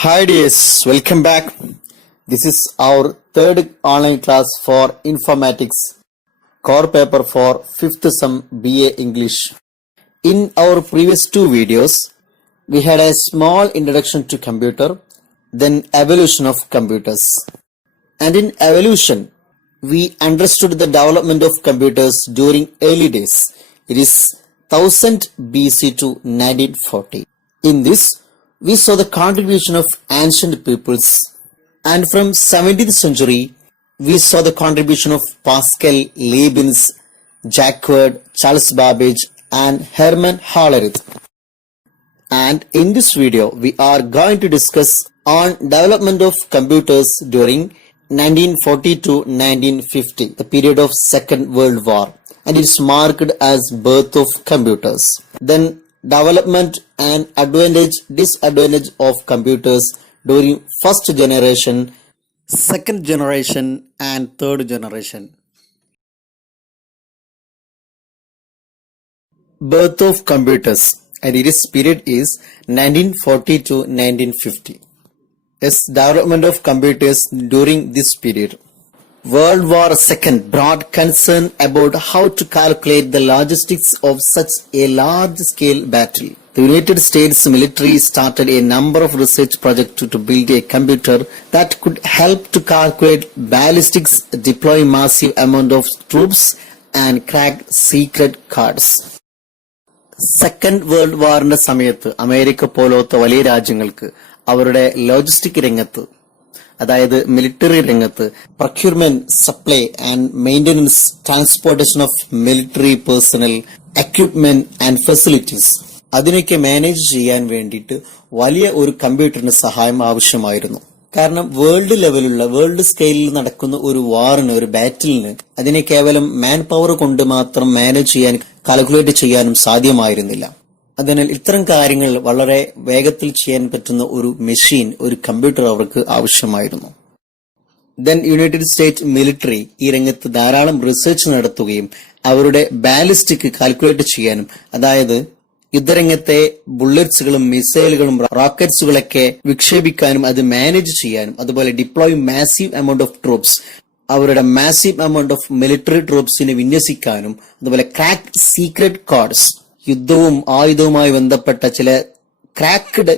Hi dears, welcome back. This is our third online class for informatics, core paper for 5th sem BA English. In our previous two videos, we had a small introduction to computer, then evolution of computers. And in evolution, we understood the development of computers during early days. It is 1000 BC to 1940. In this, we saw the contribution of ancient peoples, and from 17th century we saw the contribution of Pascal, Leibniz, Jacques, Charles Babbage and Hermann Hollerith. And in this video we are going to discuss on development of computers during 1940 to 1950, the period of Second World War, and it's marked as birth of computers. Then development and disadvantage of computers during first generation, second generation and third generation. Birth of computers, and its period is 1940 to 1950. Yes, development of computers during this period. World War II brought concern about how to calculate the logistics of such a large-scale battle. The United States military started a number of research projects to build a computer that could help to calculate ballistics, deploy massive amount of troops, and crack secret codes. Second world വാറിന്റെ സമയത്ത് America പോലത്തെ വലിയ രാജ്യങ്ങൾക്ക് അവരുടെ logistic രംഗത്ത്, അതായത് military രംഗത്ത്, procurement, supply and maintenance, transportation of military personal, equipment and facilities, അതിനൊക്കെ മാനേജ് ചെയ്യാൻ വേണ്ടിയിട്ട് വലിയ ഒരു കമ്പ്യൂട്ടറിന് സഹായം ആവശ്യമായിരുന്നു. കാരണം വേൾഡ് സ്കെയിലിൽ നടക്കുന്ന ഒരു വാറിന്, ഒരു ബാറ്റിലിന് അതിനെ കേവലം മാൻ പവർ കൊണ്ട് മാത്രം മാനേജ് ചെയ്യാൻ, കാൽക്കുലേറ്റ് ചെയ്യാനും സാധ്യമായിരുന്നില്ല. അതിനാൽ ഇത്തരം കാര്യങ്ങൾ വളരെ വേഗത്തിൽ ചെയ്യാൻ പറ്റുന്ന ഒരു മെഷീൻ, ഒരു കമ്പ്യൂട്ടർ അവർക്ക് ആവശ്യമായിരുന്നു. ദെൻ യുണൈറ്റഡ് സ്റ്റേറ്റ് മിലിറ്ററി ഈ രംഗത്ത് ധാരാളം റിസർച്ച് നടത്തുകയും അവരുടെ ബാലിസ്റ്റിക് കാൽക്കുലേറ്റ് ചെയ്യാനും, അതായത് യുദ്ധരംഗത്തെ ബുള്ളറ്റ്സുകളും മിസൈലുകളും റോക്കറ്റ്സുകളൊക്കെ വിക്ഷേപിക്കാനും അത് മാനേജ് ചെയ്യാനും, അതുപോലെ deploy massive amount of troops, അവരുടെ മാസീവ് എമൗണ്ട് ഓഫ് മിലിറ്ററി ട്രൂപ്സിനെ വിന്യസിക്കാനും, അതുപോലെ ക്രാക്ക് സീക്രട്ട് കോഡ്സ്, യുദ്ധവും ആയുധവുമായി ബന്ധപ്പെട്ട ചില ക്രാക്ക്ഡ്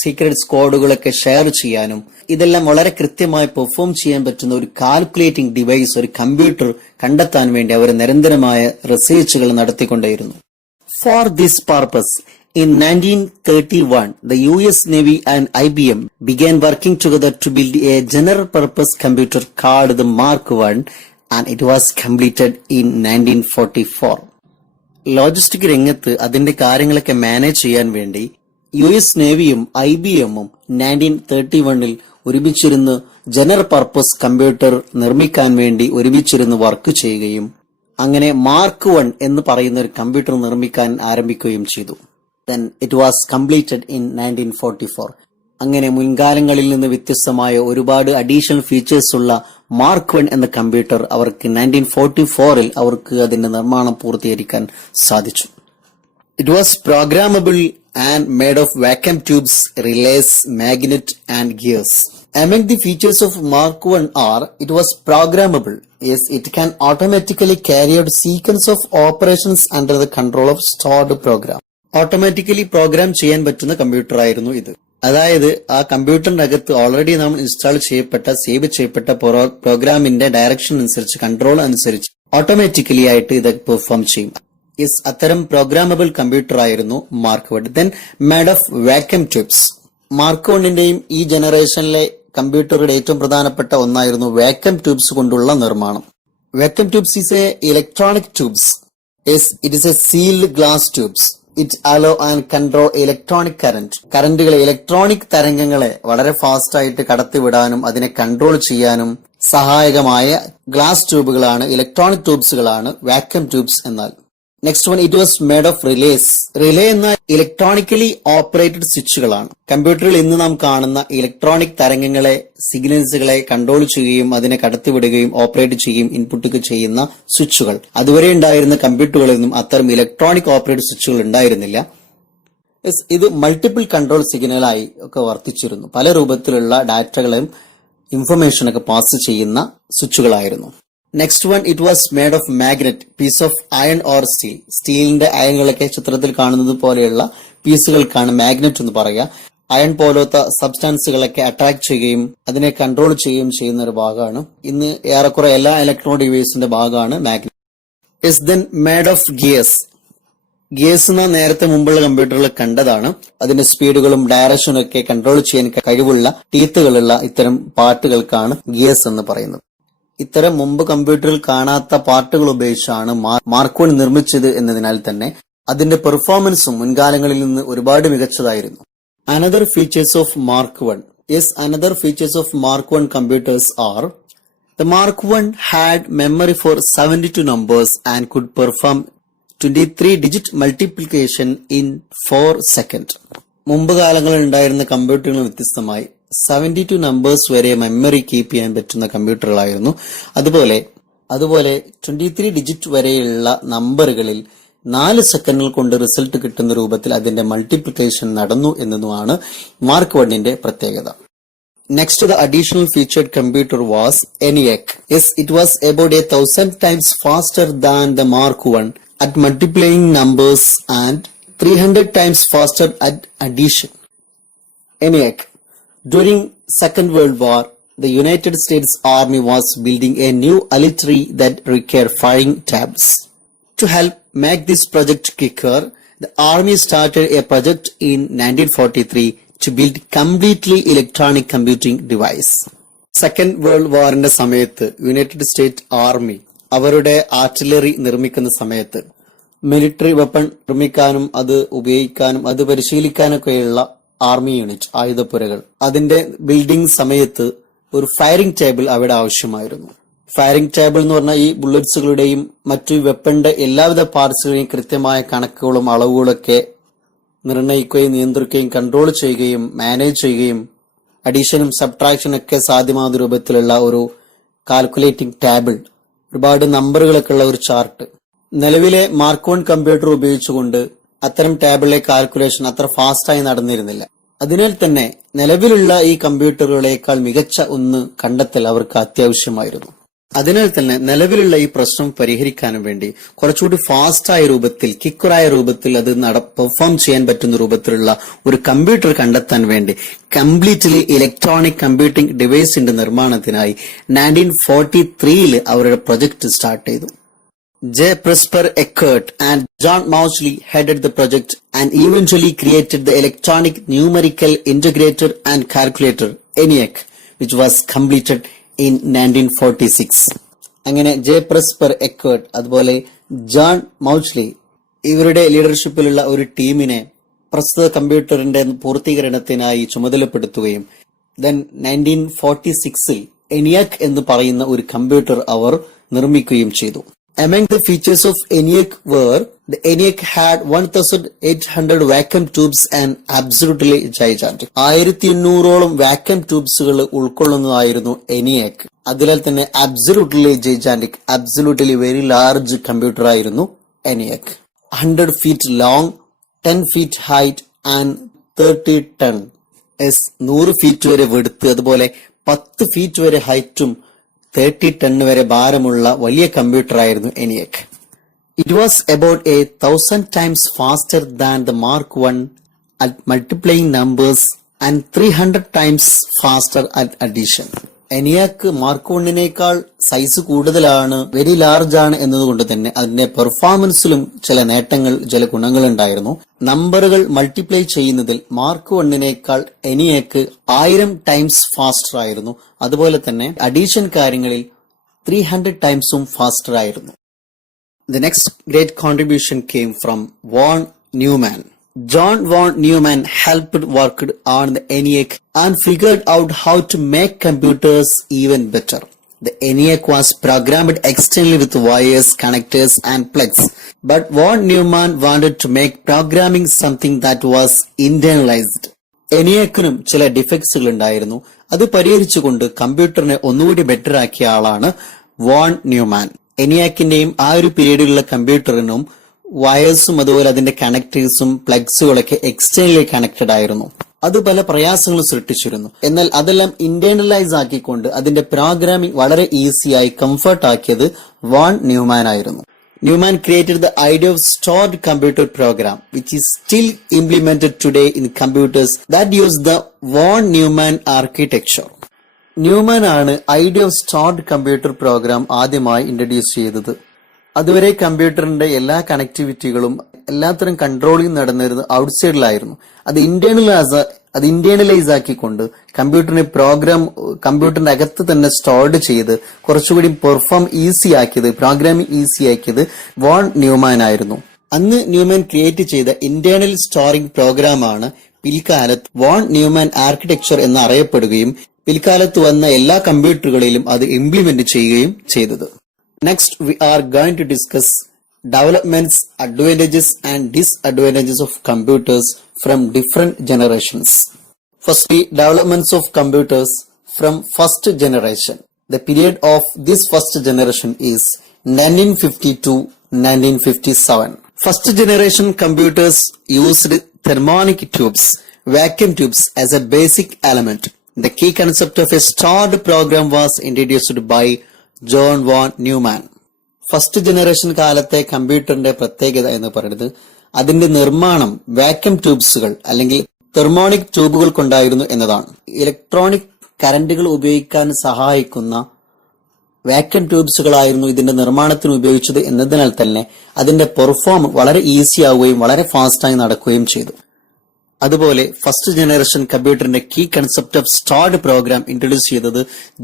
സീക്രട്ട് കോഡുകളൊക്കെ ഷെയർ ചെയ്യാനും, ഇതെല്ലാം വളരെ കൃത്യമായി പെർഫോം ചെയ്യാൻ പറ്റുന്ന ഒരു കാൽക്കുലേറ്റിംഗ് ഡിവൈസ്, ഒരു കമ്പ്യൂട്ടർ കണ്ടെത്താൻ വേണ്ടി അവർ നിരന്തരമായ റിസർച്ചുകൾ നടത്തിക്കൊണ്ടേയിരുന്നു. For this purpose, in 1931, the US Navy and IBM began working together to build a general purpose computer called the Mark I, and it was completed in 1944. Logistic രംഗത്ത് അതിന്റെ കാര്യങ്ങളൊക്കെ manage ചെയ്യാൻ വേണ്ടി US നേവിയും IBMഉം 1931 ഒരുമിച്ചിരുന്ന് general purpose computer നിർമ്മിക്കാൻ വേണ്ടി ഒരുമിച്ചിരുന്ന് work ചെയ്യുകയും അങ്ങനെ മാർക്ക് I എന്ന് പറയുന്ന ഒരു കമ്പ്യൂട്ടർ നിർമ്മിക്കാൻ ആരംഭിക്കുകയും ചെയ്തു. Then it was completed in 1944. അങ്ങനെ മുൻകാലങ്ങളിൽ നിന്ന് വ്യത്യസ്തമായ ഒരുപാട് അഡീഷണൽ ഫീച്ചേഴ്സ് ഉള്ള മാർക്ക് I എന്ന കമ്പ്യൂട്ടർ അവർക്ക് 1944 അവർക്ക് അതിന്റെ നിർമ്മാണം പൂർത്തീകരിക്കാൻ സാധിച്ചു. It was programmable and made of vacuum tubes, relays, magnet and gears. Among the features of Mark I are, it was programmable. Yes, it can automatically carry out sequence of operations under the control of stored program. Automatically program ചെയ്യാൻ പറ്റുന്ന computer ആയിരുന്നു ഇത്. അതായത് ആ കമ്പ്യൂട്ടറിന്റെ അകത്ത് already നാം install ചെയ്യപ്പെട്ട, സേവ് ചെയ്യപ്പെട്ട പ്രോഗ്രാമിന്റെ ഡയറക്ഷൻ അനുസരിച്ച്, കൺട്രോൾ അനുസരിച്ച് ഓട്ടോമാറ്റിക്കലി ആയിട്ട് ഇത് പെർഫോം ചെയ്യും. യെസ്, അത്തരം പ്രോഗ്രാമബിൾ കമ്പ്യൂട്ടർ ആയിരുന്നു Mark I. Then made of vacuum tubes. Mark Iന്റെയും ഈ ജനറേഷനിലെ കമ്പ്യൂട്ടറുടെ ഏറ്റവും പ്രധാനപ്പെട്ട ഒന്നായിരുന്നു വാക്യൂം ട്യൂബ്സ് കൊണ്ടുള്ള നിർമ്മാണം. Vacuum tubes is a electronic tubes. Yes, it is a sealed glass tubes. It allow and control electronic കറന്റുകളെ, ഇലക്ട്രോണിക് തരംഗങ്ങളെ വളരെ ഫാസ്റ്റ് ആയിട്ട് കടത്തിവിടാനും അതിനെ കൺട്രോൾ ചെയ്യാനും സഹായകമായ ഗ്ലാസ് ട്യൂബുകളാണ്, ഇലക്ട്രോണിക് ട്യൂബ്സുകളാണ് വാക്യൂം ട്യൂബ്സ് എന്നാൽ. Next one, it was made of relays. Relay എന്ന ഇലക്ട്രോണിക്കലി ഓപ്പറേറ്റഡ് സ്വിച്ചുകളാണ്. കമ്പ്യൂട്ടറിൽ ഇന്ന് നാം കാണുന്ന ഇലക്ട്രോണിക് തരംഗങ്ങളെ, സിഗ്നൽസുകളെ കൺട്രോൾ ചെയ്യുകയും അതിനെ കടത്തിവിടുകയും ഓപ്പറേറ്റ് ചെയ്യുകയും ഇൻപുട്ട് ചെയ്യുന്ന സ്വിച്ചുകൾ. അതുവരെ ഉണ്ടായിരുന്ന കമ്പ്യൂട്ടറുകളിൽ നിന്നും അത്തരം ഇലക്ട്രോണിക് ഓപ്പറേറ്റഡ് സ്വിച്ചുകൾ ഉണ്ടായിരുന്നില്ല. ഇത് മൾട്ടിപ്പിൾ കൺട്രോൾ സിഗ്നലായി ഒക്കെ വർത്തിച്ചിരുന്നു. പല രൂപത്തിലുള്ള ഡാറ്റകളെയും ഇൻഫർമേഷനൊക്കെ പാസ് ചെയ്യുന്ന സ്വിച്ചുകളായിരുന്നു. Next one, it was made of magnet piece of iron or steel. സ്റ്റീലിന്റെ അയണുകളൊക്കെ ചിത്രത്തിൽ കാണുന്നത് പോലെയുള്ള പീസുകൾക്കാണ് മാഗ്നറ്റ് എന്ന് പറയുക. അയൺ പോലത്തെ സബ്സ്റ്റാൻസുകളൊക്കെ അട്രാക്ട് ചെയ്യുകയും അതിനെ കൺട്രോൾ ചെയ്യുകയും ചെയ്യുന്ന ഒരു ഭാഗമാണ്. ഇന്ന് ഏറെക്കുറെ എല്ലാ ഇലക്ട്രോണിക് ഡിവൈസിന്റെ ഭാഗമാണ് magnet. Is then made of gears. Gears എന്ന നേരത്തെ മുമ്പുള്ള കമ്പ്യൂട്ടറുകൾ കണ്ടതാണ്. അതിന്റെ സ്പീഡുകളും ഡയറക്ഷനും ഒക്കെ കൺട്രോൾ ചെയ്യാൻ കഴിവുള്ള ടീത്തുകളുള്ള ഇത്തരം പാർട്ടുകൾക്കാണ് ഗിയേഴ്സ് എന്ന് പറയുന്നത്. ഇത്തരം മുമ്പ് കമ്പ്യൂട്ടറിൽ കാണാത്ത പാർട്ടുകൾ ഉപയോഗിച്ചാണ് മാർക്ക് 1 നിർമ്മിച്ചത് എന്നതിനാൽ തന്നെ അതിന്റെ പെർഫോമൻസും മുൻകാലങ്ങളിൽ നിന്ന് ഒരുപാട് മികച്ചതായിരുന്നു. Another features of Mark 1. Yes, another features of Mark 1 computers are the Mark 1 had memory for 72 numbers and could perform 23-digit multiplication in 4 seconds. മുമ്പ് കാലങ്ങളിൽ ഉണ്ടായിരുന്ന കമ്പ്യൂട്ടറുകൾ വ്യത്യസ്തമായി 72 നമ്പേഴ്സ് വരെ മെമ്മറി കീപ്പ് ചെയ്യാൻ പറ്റുന്ന കമ്പ്യൂട്ടറുകളായിരുന്നു. അതുപോലെ 23 ഡിജിറ്റ് വരെയുള്ള നമ്പറുകളിൽ 4 സെക്കൻഡുകൾ കൊണ്ട് റിസൾട്ട് കിട്ടുന്ന രൂപത്തിൽ അതിന്റെ മൾട്ടിപ്ലിക്കേഷൻ നടന്നു എന്നതുമാണ് മാർക്ക് 1ന്റെ പ്രത്യേകത. Next, the additional featured computer was ENIAC. Yes, it was about 1,000 times faster than the Mark 1 at multiplying numbers and 300 times faster at addition. ENIAC. During Second World War, the United States Army was building a new artillery that required firing tabs. To help make this project quicker, the Army started a project in 1943 to build completely electronic computing device. Second world വാറിന്റെ സമയത്ത് united state army അവരുടെ artillery നിർമ്മിക്കുന്ന സമയത്ത് military weapon നിർമ്മിക്കാനും അത് ഉപയോഗിക്കാനും അത് പരിശീലിക്കാനൊക്കെയുള്ള army unit ആയുധപ്പുരകൾ അതിന്റെ ബിൽഡിംഗ് സമയത്ത് ഒരു ഫയറിംഗ് ടേബിൾ അവിടെ ആവശ്യമായിരുന്നു. ഫയറിംഗ് ടേബിൾ എന്ന് പറഞ്ഞാൽ ഈ ബുള്ളറ്റ്സുകളുടെയും മറ്റു വെപ്പന്റെ എല്ലാവിധ പാർട്സുകളെയും കൃത്യമായ കണക്കുകളും അളവുകളൊക്കെ നിർണ്ണയിക്കുകയും നിയന്ത്രിക്കുകയും കൺട്രോൾ ചെയ്യുകയും മാനേജ് ചെയ്യുകയും അഡീഷനും സബ്ട്രാക്ഷനും ഒക്കെ സാധ്യമാകുന്ന രൂപത്തിലുള്ള ഒരു കാൽക്കുലേറ്റിംഗ് ടേബിൾ, ഒരുപാട് നമ്പറുകളൊക്കെ ഉള്ള ഒരു ചാർട്ട്. നിലവിലെ മാർക്ക് 1 കമ്പ്യൂട്ടർ ഉപയോഗിച്ചുകൊണ്ട് അത്തരം ടേബിളിലെ കാൽക്കുലേഷൻ അത്ര ഫാസ്റ്റായി നടന്നിരുന്നില്ല. അതിനാൽ തന്നെ നിലവിലുള്ള ഈ കമ്പ്യൂട്ടറുകളേക്കാൾ മികച്ച ഒന്ന് കണ്ടെത്തൽ അവർക്ക് അത്യാവശ്യമായിരുന്നു. അതിനാൽ തന്നെ നിലവിലുള്ള ഈ പ്രശ്നം പരിഹരിക്കാനും വേണ്ടി കുറച്ചുകൂടി ഫാസ്റ്റായ രൂപത്തിൽ, കിക്കറായ രൂപത്തിൽ അത് പെർഫോം ചെയ്യാൻ പറ്റുന്ന രൂപത്തിലുള്ള ഒരു കമ്പ്യൂട്ടർ കണ്ടെത്താൻ വേണ്ടി കംപ്ലീറ്റ്ലി ഇലക്ട്രോണിക് കമ്പ്യൂട്ടിംഗ് ഡിവൈസിന്റെ നിർമ്മാണത്തിനായി 1943 അവരുടെ പ്രൊജക്ട് സ്റ്റാർട്ട് ചെയ്തു. J. Presper Eckert and John Mauchly headed the project and eventually created the electronic numerical integrator and calculator ENIAC, which was completed in 1946. അങ്ങനെ ജെ പ്രെസ്പർ എക്കേർട്ട് അതുപോലെ ജോൺ മൗച്ച്ലി ഇവരുടെ ലീഡർഷിപ്പിലുള്ള ഒരു ടീമിനെ പ്രസ്തുത കമ്പ്യൂട്ടറിന്റെ പൂർത്തീകരണത്തിനായി ചുമതലപ്പെടുത്തുകയും ദെൻ 1946 ENIAC എന്ന് പറയുന്ന ഒരു കമ്പ്യൂട്ടർ അവർ നിർമ്മിക്കുകയും ചെയ്തു. Among the features of ENIAC were the ENIAC had 1,800 vacuum tubes and absolutely gigantic. 1800ഓളം വാക്യൂം ട്യൂബ്സുകൾ ഉൾക്കൊള്ളുന്നതായിരുന്നു ENIAC. അതിനാൽ തന്നെ absolutely gigantic, absolutely very large computer ആയിരുന്നു ENIAC. 100 feet long, 10 feet height and 30 ton. 100 feet വരെ വെടുത്ത് അതുപോലെ 10 feet വരെ ഹൈറ്റും 30 ടൺ വരെ ഭാരമുള്ള വലിയ കമ്പ്യൂട്ടർ ആയിരുന്നു ENIAC. It was about 1,000 times faster than the Mark 1 at multiplying numbers and 300 times faster at addition. ENIAC Mark 1നേക്കാൾ സൈസ് കൂടുതലാണ്, വെരി ലാർജ് ആണ് എന്നതുകൊണ്ട് തന്നെ അതിന്റെ പെർഫോമൻസിലും ചില നേട്ടങ്ങൾ, ചില ഗുണങ്ങൾ ഉണ്ടായിരുന്നു. നമ്പറുകൾ മൾട്ടിപ്ലൈ ചെയ്യുന്നതിൽ മാർക്ക് 1നേക്കാൾ ENIAC 1000 ടൈംസ് ഫാസ്റ്റർ ആയിരുന്നു. അതുപോലെ തന്നെ അഡീഷൻ കാര്യങ്ങളിൽ 300 ടൈംസും ഫാസ്റ്റർ ആയിരുന്നു. The next great contribution came from von Neumann. John von Neumann helped worked on the ENIAC and figured out how to make computers even better. The ENIAC was programmed externally with wires, connectors and plugs. But von Neumann wanted to make programming something that was internalized. ENIACനും ചില ഡിഫക്ട്സുകൾ ഉണ്ടായിരുന്നു. അത് പരിഹരിച്ചുകൊണ്ട് കമ്പ്യൂട്ടറിനെ ഒന്നുകൂടി better ആക്കിയ ആളാണ് von Newman. ENIACന്റെയും ആ ഒരു പീരീഡിലുള്ള കമ്പ്യൂട്ടറിനും വയേഴ്സും അതുപോലെ അതിന്റെ കണക്ടേഴ്സും പ്ലഗ്സുകളൊക്കെ എക്സ്റ്റേണലി കണക്റ്റഡ് ആയിരുന്നു. അത് പല പ്രയാസങ്ങളും സൃഷ്ടിച്ചിരുന്നു. എന്നാൽ അതെല്ലാം ഇന്റേണലൈസ് ആക്കിക്കൊണ്ട് അതിന്റെ പ്രോഗ്രാമിംഗ് വളരെ ഈസിയായി കംഫർട്ട് ആക്കിയത് വാൺ ന്യൂമാൻ ആയിരുന്നു. Newman created the idea of stored computer program, which is still implemented today in computers that use the von Neumann architecture. Neumann ആണ് idea of stored computer program ആദ്യമായി introduce ചെയ്തത്. അതുവരെ കമ്പ്യൂട്ടറിന്റെ എല്ലാ കണക്ടിവിറ്റികളും എല്ലാത്തരം controlling നടന്നിരുന്നത് ഔട്ട്സൈഡിലായിരുന്നു. അത് ഇന്റേണലൈസ് ആക്കിക്കൊണ്ട് കമ്പ്യൂട്ടറിന്റെ അകത്ത് തന്നെ സ്റ്റോർഡ് ചെയ്ത് കുറച്ചുകൂടി പെർഫോം ഈസി ആക്കിയത്, പ്രോഗ്രാമിംഗ് ഈസി ആക്കിയത് വോൺ ന്യൂമാൻ ആയിരുന്നു. അന്ന് ന്യൂമാൻ ക്രിയേറ്റ് ചെയ്ത ഇന്റേണൽ സ്റ്റോറിംഗ് പ്രോഗ്രാമാണ് പിൽക്കാലത്ത് വോൺ ന്യൂമാൻ ആർക്കിടെക്ചർ എന്ന് അറിയപ്പെടുകയും പിൽക്കാലത്ത് വന്ന എല്ലാ കമ്പ്യൂട്ടറുകളിലും അത് ഇംപ്ലിമെന്റ് ചെയ്യുകയും ചെയ്തത്. Next we are going to discuss developments, advantages and disadvantages of computers from different generations. Firstly, developments of computers from first generation. The period of this first generation is 1950 to 1957. First generation computers used thermonic tubes, vacuum tubes as a basic element. The key concept of a stored program was introduced by John von Neumann. First generation കാലത്തെ കമ്പ്യൂട്ടറിന്റെ പ്രത്യേകത എന്ന് പറയുന്നത് അതിന്റെ നിർമ്മാണം vacuum ട്യൂബ്സുകൾ അല്ലെങ്കിൽ thermionic ട്യൂബുകൾ കൊണ്ടായിരുന്നു എന്നതാണ്. ഇലക്ട്രോണിക് കറന്റുകൾ ഉപയോഗിക്കാൻ സഹായിക്കുന്ന വാക്യൂം ട്യൂബ്സുകളായിരുന്നു ഇതിന്റെ നിർമ്മാണത്തിന് ഉപയോഗിച്ചത് എന്നതിനാൽ തന്നെ അതിന്റെ പെർഫോം വളരെ ഈസി ആവുകയും വളരെ ഫാസ്റ്റായി നടക്കുകയും ചെയ്തു. അതുപോലെ ഫസ്റ്റ് ജനറേഷൻ കമ്പ്യൂട്ടറിന്റെ key concept of stored program introduce ചെയ്തത്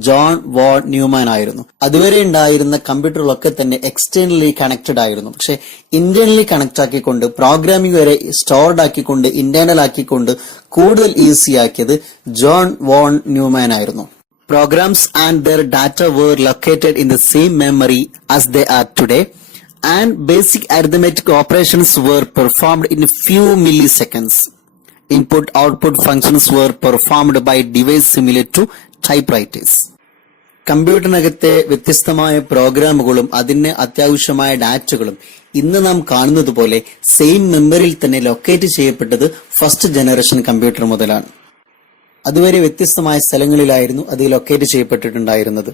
ജോൺ വോൺ ന്യൂമാൻ ആയിരുന്നു. അതുവരെ ഉണ്ടായിരുന്ന കമ്പ്യൂട്ടറുകളൊക്കെ തന്നെ എക്സ്റ്റേണലി കണക്റ്റഡ് ആയിരുന്നു. പക്ഷെ ഇന്റേണലി കണക്ട് ആക്കിക്കൊണ്ട് പ്രോഗ്രാമിംഗ് വരെ സ്റ്റോർഡ് ആക്കിക്കൊണ്ട് ഇന്റേണൽ ആക്കിക്കൊണ്ട് കൂടുതൽ ഈസി ആക്കിയത് ജോൺ വോൺ ന്യൂമാൻ ആയിരുന്നു. Programs and their data were located in the same memory as they are today, and basic arithmetic operations were performed in a few milliseconds. Input-output functions were performed by device similar to typewriters. കമ്പ്യൂട്ടറിനകത്തെ വ്യത്യസ്തമായ പ്രോഗ്രാമുകളും അതിന് അത്യാവശ്യമായ ഡാറ്റകളും ഇന്ന് നാം കാണുന്നത് പോലെ same മെമ്മറിയിൽ തന്നെ ലൊക്കേറ്റ് ചെയ്യപ്പെട്ടത് ഫസ്റ്റ് ജനറേഷൻ കമ്പ്യൂട്ടർ മുതലാണ്. അതുവരെ വ്യത്യസ്തമായ സ്ഥലങ്ങളിലായിരുന്നു അത് ലൊക്കേറ്റ് ചെയ്യപ്പെട്ടിട്ടുണ്ടായിരുന്നത്.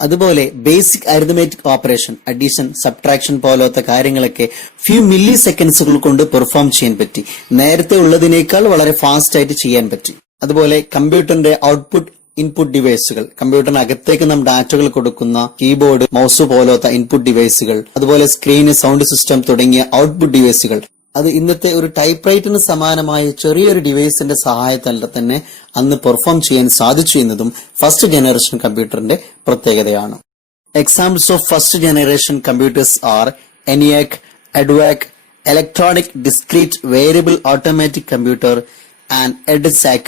അതുപോലെ basic arithmetic operation, addition, subtraction പോലത്തെ കാര്യങ്ങളൊക്കെ ഫ്യൂ മില്ലി സെക്കൻഡ്സുകൾ കൊണ്ട് പെർഫോം ചെയ്യാൻ പറ്റി. നേരത്തെ ഉള്ളതിനേക്കാൾ വളരെ ഫാസ്റ്റ് ആയിട്ട് ചെയ്യാൻ പറ്റി. അതുപോലെ കമ്പ്യൂട്ടറിന്റെ ഔട്ട്പുട്ട് ഇൻപുട്ട് ഡിവൈസുകൾ, കമ്പ്യൂട്ടറിന് അകത്തേക്ക് നാം ഡാറ്റകൾ കൊടുക്കുന്ന കീബോർഡ്, മൗസ് പോലത്തെ ഇൻപുട്ട് ഡിവൈസുകൾ, അതുപോലെ സ്ക്രീന്, സൗണ്ട് സിസ്റ്റം തുടങ്ങിയ ഔട്ട്പുട്ട് ഡിവൈസുകൾ, അത് ഇന്നത്തെ ഒരു ടൈപ്പ് റൈറ്ററിന് സമാനമായ ചെറിയൊരു ഡിവൈസിന്റെ സഹായത്താൽ തന്നെ അന്ന് പെർഫോം ചെയ്യാൻ സാധിച്ചു എന്നതും ഫസ്റ്റ് ജനറേഷൻ കമ്പ്യൂട്ടറിന്റെ പ്രത്യേകതയാണ്. Examples of first generation computers are ENIAC, EDVAC, electronic discrete variable automatic computer and EDSAC,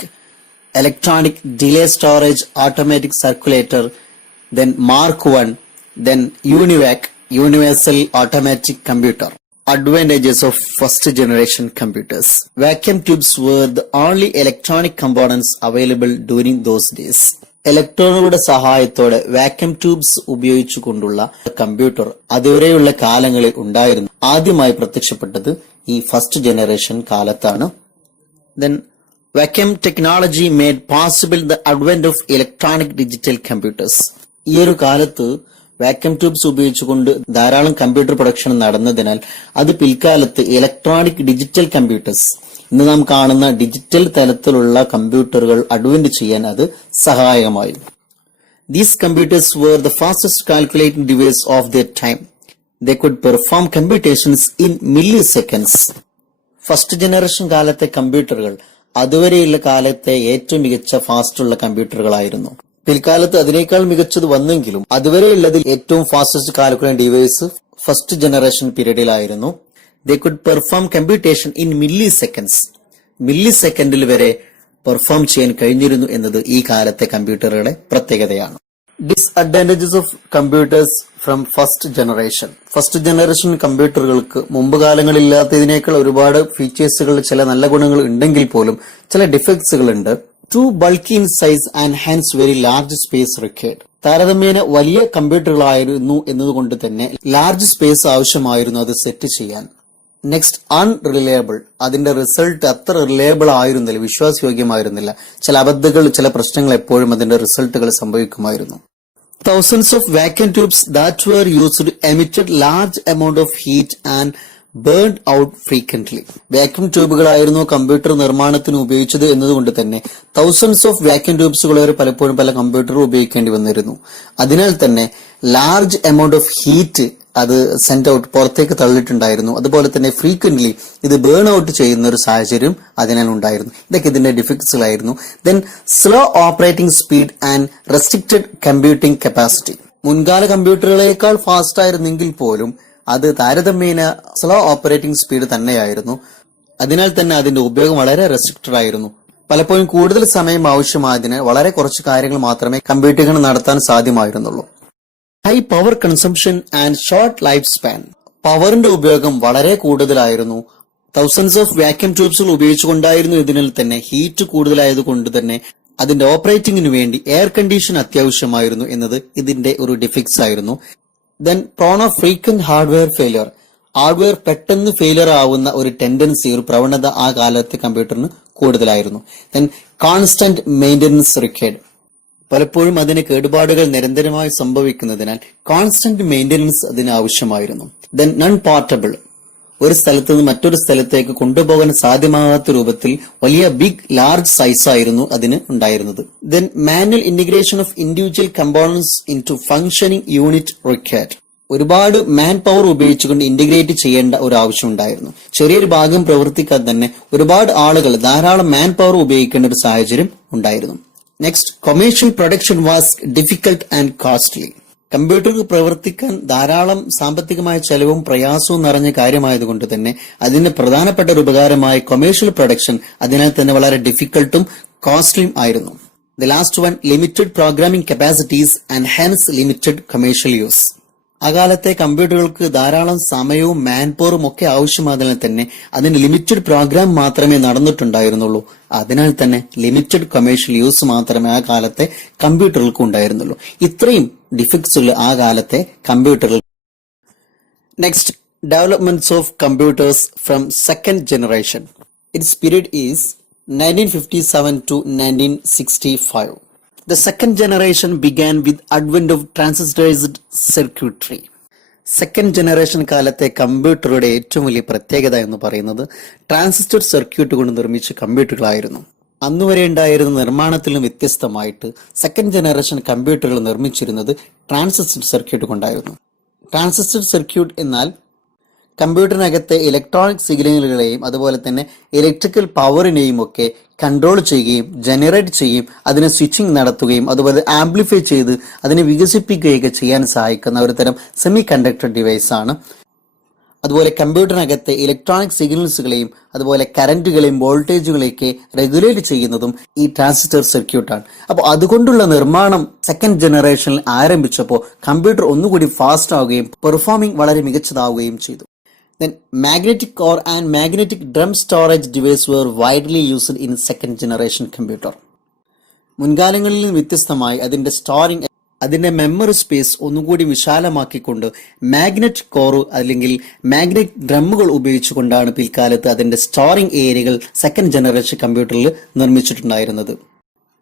electronic delay storage automatic circulator, then Mark I, then UNIVAC, universal automatic computer. Advantages of first generation computers. Vacuum tubes were the only electronic components available during those days. ഇലക്ട്രോണുകളുടെ സഹായത്തോടെ vacuum tubes ഉപയോഗിച്ചുകൊണ്ടുള്ള computer അതുവരെയുള്ള കാലങ്ങളിൽ ഉണ്ടായിരുന്നു. ആദ്യമായി പ്രത്യക്ഷപ്പെട്ടത് ഈ first generation കാലത്താണ്. Then vacuum technology made possible the advent of electronic digital computers. ഈ ഒരു കാലത്ത് വാക്യൂം ട്യൂബ്സ് ഉപയോഗിച്ചുകൊണ്ട് ധാരാളം കമ്പ്യൂട്ടർ പ്രൊഡക്ഷൻ നടന്നതിനാൽ അത് പിൽക്കാലത്ത് ഇലക്ട്രോണിക് ഡിജിറ്റൽ കമ്പ്യൂട്ടേഴ്സ്, ഇന്ന് നാം കാണുന്ന ഡിജിറ്റൽ തലത്തിലുള്ള കമ്പ്യൂട്ടറുകൾ അഡ്വന്റ് ചെയ്യാൻ അത് സഹായകമായി. These computers were the fastest calculating device of their time. They could perform computations in milliseconds. First generation കാലത്തെ കമ്പ്യൂട്ടറുകൾ അതുവരെയുള്ള കാലത്തെ ഏറ്റവും മികച്ച ഫാസ്റ്റുള്ള കമ്പ്യൂട്ടറുകളായിരുന്നു. പിൽക്കാലത്ത് അതിനേക്കാൾ മികച്ചത് വന്നെങ്കിലും അതുവരെയുള്ളതിൽ ഏറ്റവും fastest calculating device first generation പീരീഡിലായിരുന്നു. They could perform computation in മില്ലി സെക്കൻഡിൽ വരെ പെർഫോം ചെയ്യാൻ കഴിഞ്ഞിരുന്നു എന്നത് ഈ കാലത്തെ കമ്പ്യൂട്ടറുകളുടെ പ്രത്യേകതയാണ്. Disadvantages of computers from first generation. First generation കമ്പ്യൂട്ടറുകൾക്ക് മുമ്പ് കാലങ്ങളിൽ ഇല്ലാത്തതിനേക്കാൾ ഒരുപാട് ഫീച്ചേഴ്സുകൾ, ചില നല്ല ഗുണങ്ങൾ ഉണ്ടെങ്കിൽ പോലും ചില ഡിഫക്ട്സുകൾ ഉണ്ട്. Too bulky in size and hence very large space required. താരതമ്യേന വലിയ കമ്പ്യൂട്ടറുകളായിരുന്നു എന്നതുകൊണ്ട് തന്നെ ലാർജ് സ്പേസ് ആവശ്യമായിരുന്നു അത് സെറ്റ് ചെയ്യാൻ. നെക്സ്റ്റ് അൺറിലയബിൾ, അതിന്റെ റിസൾട്ട് അത്ര റിലയബിൾ ആയിരുന്നില്ല, വിശ്വാസയോഗ്യമായിരുന്നില്ല. ചില അബദ്ധങ്ങൾ, ചില പ്രശ്നങ്ങൾ എപ്പോഴും അതിന്റെ റിസൾട്ടുകൾ സംഭവിക്കുമായിരുന്നു. Thousands of vacuum tubes that were used emitted large amount of heat and burned out frequently. Vacuum ട്യൂബുകളായിരുന്നു കമ്പ്യൂട്ടർ നിർമ്മാണത്തിന് ഉപയോഗിച്ചത് എന്നതുകൊണ്ട് തന്നെ തൗസൻഡ്സ് ഓഫ് വാക്യൂം ട്യൂബ്സുകൾ വരെ പലപ്പോഴും പല കമ്പ്യൂട്ടറും ഉപയോഗിക്കേണ്ടി വന്നിരുന്നു. അതിനാൽ തന്നെ ലാർജ് എമൗണ്ട് ഓഫ് ഹീറ്റ് അത് സെൻഡ് ഔട്ട്, പുറത്തേക്ക് തള്ളിയിട്ടുണ്ടായിരുന്നു. അതുപോലെ തന്നെ ഫ്രീക്വന്റ്ലി ഇത് ബേൺ ഔട്ട് ചെയ്യുന്ന ഒരു സാഹചര്യം അതിനാൽ ഉണ്ടായിരുന്നു. ഇതൊക്കെ ഇതിന്റെ ഡിഫക്ട്സുകളായിരുന്നു. Then slow operating speed and restricted computing capacity. മുൻകാല കമ്പ്യൂട്ടറുകളേക്കാൾ ഫാസ്റ്റ് ആയിരുന്നെങ്കിൽ പോലും അത് താരതമ്യേന സ്ലോ ഓപ്പറേറ്റിംഗ് സ്പീഡ് തന്നെയായിരുന്നു. അതിനാൽ തന്നെ അതിന്റെ ഉപയോഗം വളരെ റെസ്ട്രിക്റ്റഡ് ആയിരുന്നു. പലപ്പോഴും കൂടുതൽ സമയം ആവശ്യമായതിന് വളരെ കുറച്ച് കാര്യങ്ങൾ മാത്രമേ കമ്പ്യൂട്ടിംഗ് നടത്താൻ സാധ്യമായിരുന്നുള്ളൂ. High power consumption and short life span. പവറിന്റെ ഉപയോഗം വളരെ കൂടുതലായിരുന്നു. തൗസൻഡ്സ് ഓഫ് വാക്യൂം ട്യൂബ്സുകൾ ഉപയോഗിച്ചുകൊണ്ടായിരുന്നു. ഇതിനാൽ തന്നെ ഹീറ്റ് കൂടുതലായതുകൊണ്ട് തന്നെ അതിന്റെ ഓപ്പറേറ്റിംഗിന് വേണ്ടി എയർ കണ്ടീഷൻ അത്യാവശ്യമായിരുന്നു എന്നത് ഇതിന്റെ ഒരു ഡിഫിക്സ് ആയിരുന്നു. Then prone of frequent hardware failure. Hardware പെട്ടെന്ന് ഫെയിലിയർ ആവുന്ന ഒരു ടെൻഡൻസി, ഒരു പ്രവണത ആ കാലത്തെ കമ്പ്യൂട്ടറിന് കൂടുതലായിരുന്നു. Then constant maintenance required. പലപ്പോഴും അതിന് കേടുപാടുകൾ നിരന്തരമായി സംഭവിക്കുന്നതിനാൽ കോൺസ്റ്റന്റ് മെയിന്റനൻസ് അതിന് ആവശ്യമായിരുന്നു. Then non portable. ഒരു സ്ഥലത്ത് നിന്ന് മറ്റൊരു സ്ഥലത്തേക്ക് കൊണ്ടുപോകാൻ സാധ്യമാകാത്ത രൂപത്തിൽ വലിയ ലാർജ് സൈസ് ആയിരുന്നു അതിന് ഉണ്ടായിരുന്നത്. Then manual integration of individual components into functioning unit required. ഒരുപാട് മാൻ പവർ ഉപയോഗിച്ചുകൊണ്ട് ഇന്റഗ്രേറ്റ് ചെയ്യേണ്ട ഒരു ആവശ്യം ഉണ്ടായിരുന്നു. ചെറിയൊരു ഭാഗം പ്രവർത്തിക്കാൻ തന്നെ ഒരുപാട് ആളുകൾ, ധാരാളം മാൻ പവർ ഉപയോഗിക്കേണ്ട ഒരു സാഹചര്യം ഉണ്ടായിരുന്നു. Next, commercial production was difficult and costly. കമ്പ്യൂട്ടർക്ക് പ്രവർത്തിക്കാൻ ധാരാളം സാമ്പത്തികമായ ചെലവും പ്രയാസവും നിറഞ്ഞ കാര്യമായതുകൊണ്ട് തന്നെ അതിന് പ്രധാനപ്പെട്ട ഒരു ഉപകാരമായി കൊമേഴ്ഷ്യൽ പ്രൊഡക്ഷൻ അതിനാൽ തന്നെ വളരെ ഡിഫിക്കൽട്ടും കോസ്റ്റ്ലിയും ആയിരുന്നു. The last one, limited programming capacities and hence limited commercial use. അകാലത്തെ കമ്പ്യൂട്ടറുകൾക്ക് ധാരാളം സമയവും മാൻ പവറും ഒക്കെ ആവശ്യമായതിനാൽ തന്നെ അതിന് ലിമിറ്റഡ് പ്രോഗ്രാം മാത്രമേ നടന്നിട്ടുണ്ടായിരുന്നുള്ളൂ. അതിനാൽ തന്നെ ലിമിറ്റഡ് കൊമേഴ്ഷ്യൽ യൂസ് മാത്രമേ ആ കാലത്തെ കമ്പ്യൂട്ടറുകൾക്ക് ഉണ്ടായിരുന്നുള്ളൂ. ഇത്രയും ഡിഫക്ട്സുള്ള ആ കാലത്തെ കമ്പ്യൂട്ടറുകൾ. Next, developments of computers from second generation. It's period is 1957 to 1965. The second generation began with advent of transistorized circuitry. Second generation കാലത്തെ കമ്പ്യൂട്ടറുടെ ഏറ്റവും വലിയ പ്രത്യേകത എന്ന് പറയുന്നത് ട്രാൻസിസ്റ്റർ സർക്യൂട്ട് കൊണ്ട് നിർമ്മിച്ച കമ്പ്യൂട്ടറുകളായിരുന്നു. അന്നുവരെ ഉണ്ടായിരുന്ന നിർമ്മാണത്തിലും വ്യത്യസ്തമായിട്ട് സെക്കൻഡ് ജനറേഷൻ കമ്പ്യൂട്ടറുകൾ നിർമ്മിച്ചിരുന്നത് ട്രാൻസിസ്റ്റർ സർക്യൂട്ട് കൊണ്ടായിരുന്നു. ട്രാൻസിസ്റ്റർ സർക്യൂട്ട് എന്നാൽ കമ്പ്യൂട്ടറിനകത്തെ ഇലക്ട്രോണിക് സിഗ്നലുകളെയും അതുപോലെ തന്നെ ഇലക്ട്രിക്കൽ പവറിനെയും ഒക്കെ കൺട്രോൾ ചെയ്യുകയും ജനറേറ്റ് ചെയ്യുകയും അതിനെ സ്വിച്ചിങ് നടത്തുകയും അതുപോലെ ആംപ്ലിഫൈ ചെയ്ത് അതിനെ വികസിപ്പിക്കുകയൊക്കെ ചെയ്യാൻ സഹായിക്കുന്ന ഒരു തരം സെമി കണ്ടക്ടർ ഡിവൈസ് ആണ്. അതുപോലെ കമ്പ്യൂട്ടറിനകത്തെ ഇലക്ട്രോണിക് സിഗ്നൽസുകളെയും അതുപോലെ കറന്റുകളെയും വോൾട്ടേജുകളെയൊക്കെ റെഗുലേറ്റ് ചെയ്യുന്നതും ഈ ട്രാൻസിസ്റ്റർ സർക്യൂട്ടാണ്. അപ്പോൾ അതുകൊണ്ടുള്ള നിർമ്മാണം സെക്കൻഡ് ജനറേഷനിൽ ആരംഭിച്ചപ്പോൾ കമ്പ്യൂട്ടർ ഒന്നുകൂടി ഫാസ്റ്റ് ആവുകയും പെർഫോമിംഗ് വളരെ മികച്ചതാവുകയും ചെയ്തു. Then magnetic core and magnetic drum storage device were widely used in second generation computer. മുൻകാലങ്ങളിൽ നിന്ന് വ്യത്യസ്തമായി അതിന്റെ മെമ്മറി സ്പേസ് ഒന്നുകൂടി വിശാലമാക്കിക്കൊണ്ട് മാഗ്നറ്റ് കോർ അല്ലെങ്കിൽ മാഗ്നറ്റ് ഡ്രമ്മുകൾ ഉപയോഗിച്ചുകൊണ്ടാണ് പിൽക്കാലത്ത് അതിന്റെ സ്റ്റോറിംഗ് ഏരിയകൾ സെക്കൻഡ് ജനറേഷൻ കമ്പ്യൂട്ടറിൽ നിർമ്മിച്ചിട്ടുണ്ടായിരുന്നത്.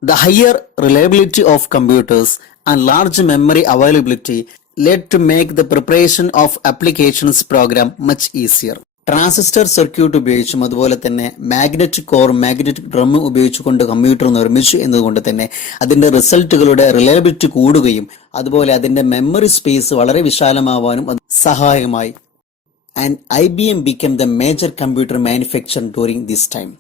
The higher reliability of computers and large memory availability led to make the preparation of applications program much easier. Transistor circuit ഉപയോഗിച്ചും അതുപോലെ തന്നെ മാഗ്നറ്റിക് കോർ മാഗ്നറ്റിക് ഡ്രം ഉപയോഗിച്ചുകൊണ്ട് കമ്പ്യൂട്ടർ നിർമ്മിച്ചു എന്നതുകൊണ്ട് തന്നെ അതിന്റെ റിസൾട്ടുകളുടെ റിലയബിലിറ്റി കൂടുകയും അതുപോലെ അതിന്റെ മെമ്മറി സ്പേസ് വളരെ വിശാലമാവാനും സഹായകമായി. And IBM became the major computer manufacturer during this time.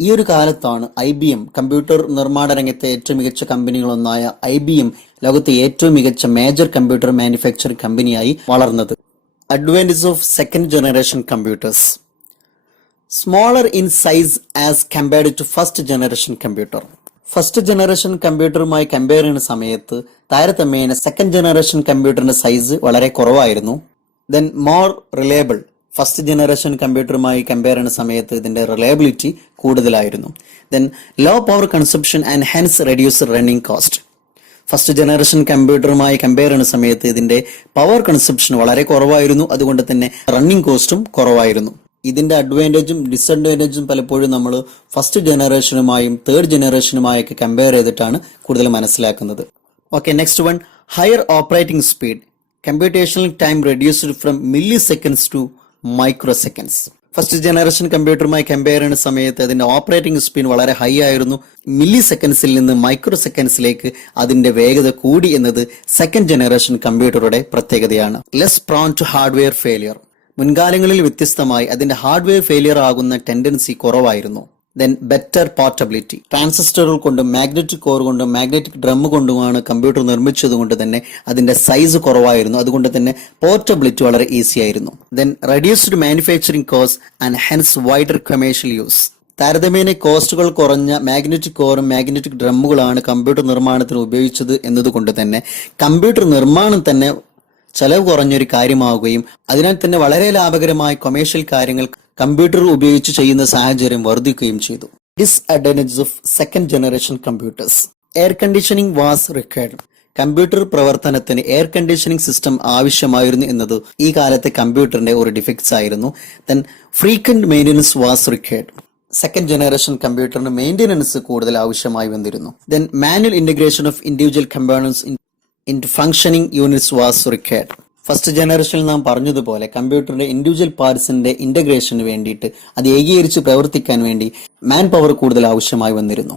ഈ ഒരു കാലത്താണ് IBM, കമ്പ്യൂട്ടർ നിർമ്മാണ രംഗത്തെ ഏറ്റവും മികച്ച കമ്പനികളൊന്നായ IBM ലോകത്തെ ഏറ്റവും മികച്ച മേജർ കമ്പ്യൂട്ടർ മാനുഫാക്ചറിംഗ് കമ്പനിയായി വളർന്നത്. Advantage of second generation computers. Smaller in size as compared to first generation computer. First generation കമ്പ്യൂട്ടറുമായി കമ്പയർ ചെയ്യുന്ന സമയത്ത് താരതമ്യേന സെക്കൻഡ് ജനറേഷൻ കമ്പ്യൂട്ടറിന്റെ സൈസ് വളരെ കുറവായിരുന്നു. Then more reliable. First generation കമ്പ്യൂട്ടറുമായി കമ്പയർ ചെയ്യുന്ന സമയത്ത് ഇതിന്റെ റിലയബിലിറ്റി കൂടുതലായിരുന്നു. Then low power consumption and hence reduce running cost. First generation കമ്പ്യൂട്ടറുമായി കമ്പയർ ചെയ്യുന്ന സമയത്ത് ഇതിന്റെ പവർ കൺസംപ്ഷൻ വളരെ കുറവായിരുന്നു, അതുകൊണ്ട് തന്നെ റണ്ണിംഗ് കോസ്റ്റും കുറവായിരുന്നു. ഇതിന്റെ അഡ്വാൻറ്റേജും ഡിസഡ്വാൻറ്റേജും പലപ്പോഴും നമ്മൾ ഫസ്റ്റ് ജനറേഷനുമായും തേർഡ് ജനറേഷനുമായൊക്കെ കമ്പയർ ചെയ്തിട്ടാണ് കൂടുതൽ മനസ്സിലാക്കുന്നത്. Okay, next one, higher operating speed, computational time reduced from milliseconds to microseconds. First generation കമ്പ്യൂട്ടറുമായി കമ്പയർ ചെയ്യുന്ന സമയത്ത് അതിന്റെ ഓപ്പറേറ്റിംഗ് സ്പീഡ് വളരെ ഹൈ ആയിരുന്നു. മില്ലി സെക്കൻഡ്സിൽ നിന്ന് മൈക്രോ സെക്കൻഡ്സിലേക്ക് അതിന്റെ വേഗത കൂടി എന്നത് സെക്കൻഡ് ജനറേഷൻ കമ്പ്യൂട്ടറുടെ പ്രത്യേകതയാണ്. Less prone to hardware failure, മുൻകാലങ്ങളിൽ വ്യത്യസ്തമായി അതിന്റെ ഹാർഡ്വെയർ ഫെയിലിയർ ആകുന്ന ടെൻഡൻസി കുറവായിരുന്നു. ദെൻ ബെറ്റർ പോർട്ടബിലിറ്റി, ട്രാൻസിസ്റ്ററുകൾ കൊണ്ടും മാഗ്നറ്റിക് കോർ കൊണ്ടും മാഗ്നറ്റിക് ഡ്രം കൊണ്ടുമാണ് കമ്പ്യൂട്ടർ നിർമ്മിച്ചത് കൊണ്ട് തന്നെ അതിന്റെ സൈസ് കുറവായിരുന്നു. അതുകൊണ്ട് തന്നെ പോർട്ടബിലിറ്റി വളരെ ഈസി ആയിരുന്നു. Then reduced manufacturing cost and hence wider commercial use, താരതമ്യേന കോസ്റ്റുകൾ കുറഞ്ഞ മാഗ്നറ്റിക് കോറും മാഗ്നറ്റിക് ഡ്രമ്മുകളാണ് കമ്പ്യൂട്ടർ നിർമ്മാണത്തിന് ഉപയോഗിച്ചത് എന്നതുകൊണ്ട് തന്നെ കമ്പ്യൂട്ടർ നിർമ്മാണം തന്നെ ചെലവ് കുറഞ്ഞൊരു കാര്യമാവുകയും അതിനാൽ തന്നെ വളരെ ലാഭകരമായ കൊമേഴ്ഷ്യൽ കാര്യങ്ങൾ കമ്പ്യൂട്ടർ ഉപയോഗിച്ച് ചെയ്യുന്ന സാഹചര്യം വർദ്ധിക്കുകയും ചെയ്തു. Disadvantages of second generation computers, air conditioning was required, computer പ്രവർത്തനത്തിന് എയർ കണ്ടീഷനിങ് സിസ്റ്റം ആവശ്യമായിരുന്നു എന്നത് ഈ കാലത്തെ കമ്പ്യൂട്ടറിന്റെ ഒരു ഡിഫക്ട്സ് ആയിരുന്നു. Then frequent maintenance was required, second generation കമ്പ്യൂട്ടറിന് മെയിൻ്റനൻസ് കൂടുതൽ ആവശ്യമായി വന്നിരുന്നു. Then manual integration of individual components into functioning units was required. First ജനറേഷനിൽ നാം പറഞ്ഞതുപോലെ കമ്പ്യൂട്ടറിന്റെ ഇൻഡിവിജ്വൽ പാർട്സിന്റെ ഇന്റഗ്രേഷന് വേണ്ടിയിട്ട് അത് ഏകീകരിച്ച് പ്രവർത്തിക്കാൻ വേണ്ടി മാൻ പവർ കൂടുതൽ ആവശ്യമായി വന്നിരുന്നു.